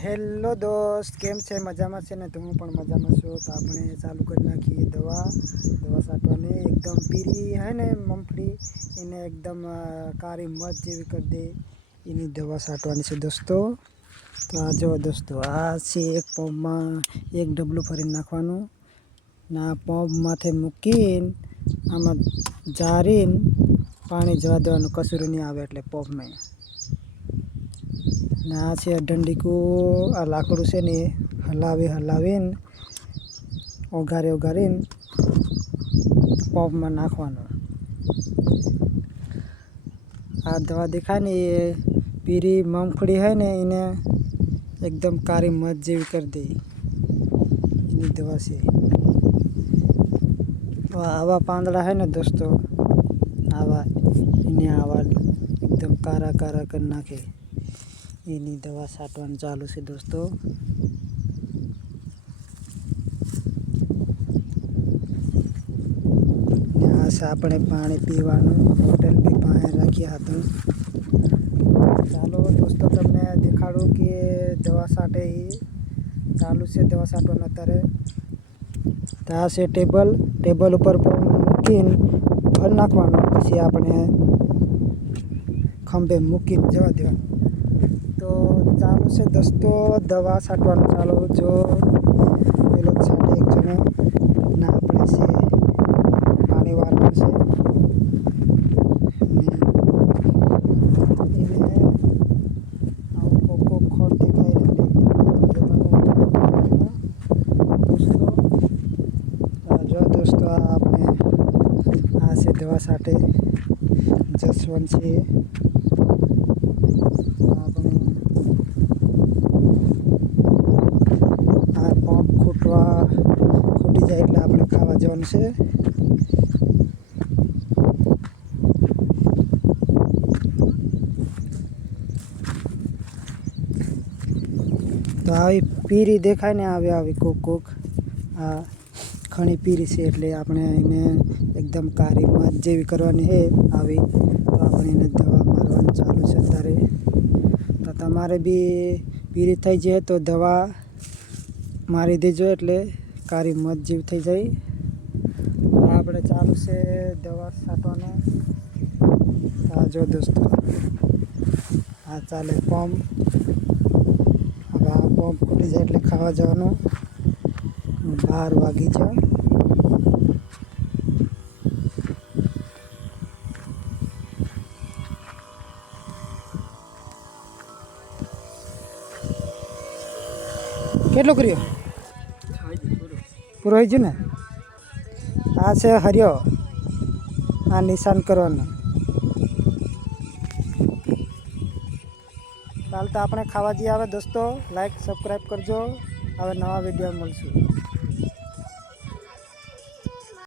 Hello दोस्त, केम छे? मजा में छे ने? तो हूँ पण मजा में छूं। तो आपणे चालू कर नाखीए दवा साटवानी। एकदम पीरी है ने मूंगफली, इने एकदम कारी मत जेवी कर दे, इनी दवा साटवानी छे दोस्तों। तो आ जो दोस्तों, आ छे एक पंप में एक डबलू भरी नाखवानुं ना, पंप माथे मूकीन आमां जारीन पाणी जवा देवानुं, कचरो नहीं आवे एटले पंप में। ना छे डंडीकू, आ लाकड़ू छे ने हलावीन ओगारीन पंप में नाखवानुं। आ दवा देखाय ने, ये पीरी मूंगफली है ने, इने एकदम कारी मत जेवी कर दे, इनी दवा से। आवा पांदड़ा है ने दोस्तों, आवा इने आवा एकदम कारा कारा कर नाखे, इनी दवा साटवान चालू छे दोस्तों। यहाँ से अपने पानी पीवानुं बोटल भी पाए राखी हतुं। चालो दोस्तों, तमने देखाड़ू कि दवा साटे ही चालू से दवा साटवाना अत्यारे। आ छे टेबल ऊपर मूकीन भर नाखवानुं, पछी आपणे खंभे मूकीन जवा देवानुं। तो चालू से दोस्तों दवा साटवानुं चालू। जो पेलो साटे एक जणो ना, आपणे छे पाणी वारવાનું છે એને આવું કોકો ખોટ દેખાય જો દોસ્તો, આ આપણે આ છે દવા સાટે જસવંત છે। આપણે આ પંપ ખૂટી જાય એટલે આપણે ખાવા જવાનું છે। तो आई पीरी देखाय ने आवी कोक आ खणी पीरी से एटले आपणे एने एकदम कारी मत जेवी करवानी है आवी। तो आपणे एने दवा मारवानी चालू छे अत्यारे। तो तमारे बी पीरी थई जाए तो दवा मारी देजो, एटले कारी मत जेवी थई जाए। आपणे चालू से दवा साटवानो। आ जो दोस्तों, आ चाले पंप। पंप खूटी जाए એટલે ખાવા જવાનું। 12 વાગી જાય। કેટલો કર્યો? પૂરો થઈ ગયો ને? આ છે હર્યો, આ નિશાન કરવાનું। ચાલ, તો આપણે ખાવા જઈએ। આવે दोस्तों, लाइक सब्सक्राइब करजो। હવે નવા વિડીયો મળશે।